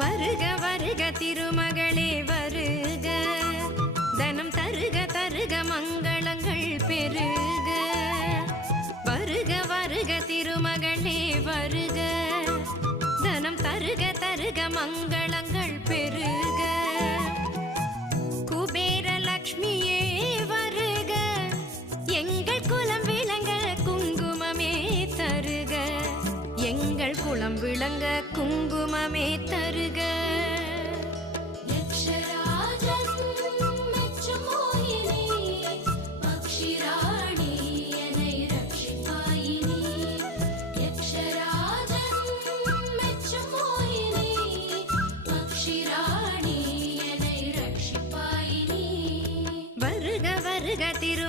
வருக வருக திருமகளே வருக, தனம் தருக தருக மங்களங்கள் பெருக. வருக வருக திருமகளே வருக, தனம் தருக தருக மங்களங்கள் பெருக. குபேர லக்ஷ்மியே வருக, எங்கள் குலம் விளங்க குங்குமமே தருக, எங்கள் குலம் விளங்க குங்குமமே தருக. வருக வருக திரு